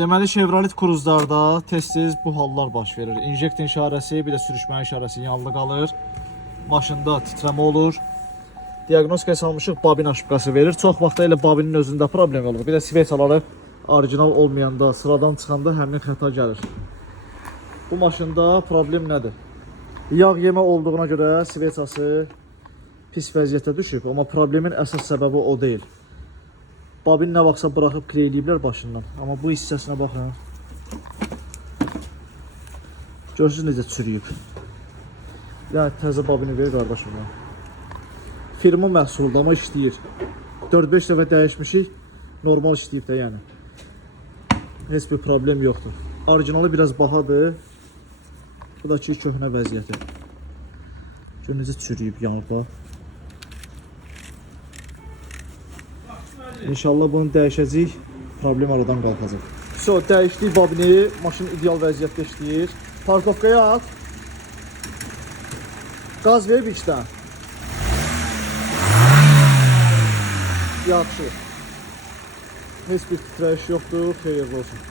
Deməli Chevrolet Cruze'larda tez-tez bu hallar baş verir. İnjektor işarəsi, bir də sürüşmə işarəsi yanlı qalır. Maşında titrəmə olur. Diaqnostikaya salmışıq, babin aşıbqası verir. Çox vaxt elə babinin özündə problem olur. Bir də sveçaları orijinal olmayanda, sıradan çıxanda həmin xəta gəlir. Bu maşında problem nədir? Yağ yemə olduğuna görə sveçası pis vəziyyətə düşüb, amma problemin əsas səbəbi o deyil. Babin nə vaxtsa buraxıb kleyəliyiblər başından. Amma bu hissəsinə baxın. Görürsünüz necə çürüyüb. Yəni təzə babini verir qardaşım. Firma məhsulda, amma işləyir. 4-5 dəfə dəyişmişik, normal işləyib də yəni. Heç bir problem yoxdur. Orijinalı biraz bahadır. Bu da ki, köhnə vəziyyəti. Görün necə çürüyüb yanıqda. İnşallah bunu dəyişəcəyik, problem aradan qalxacaq. So, dəyişdik babini, maşın ideal vəziyyətdə işləyir. Parkovkaya at. Qaz ver bir işdən. Yaxşı. Heç bir titrəyiş yoxdur, xeyirli olsun.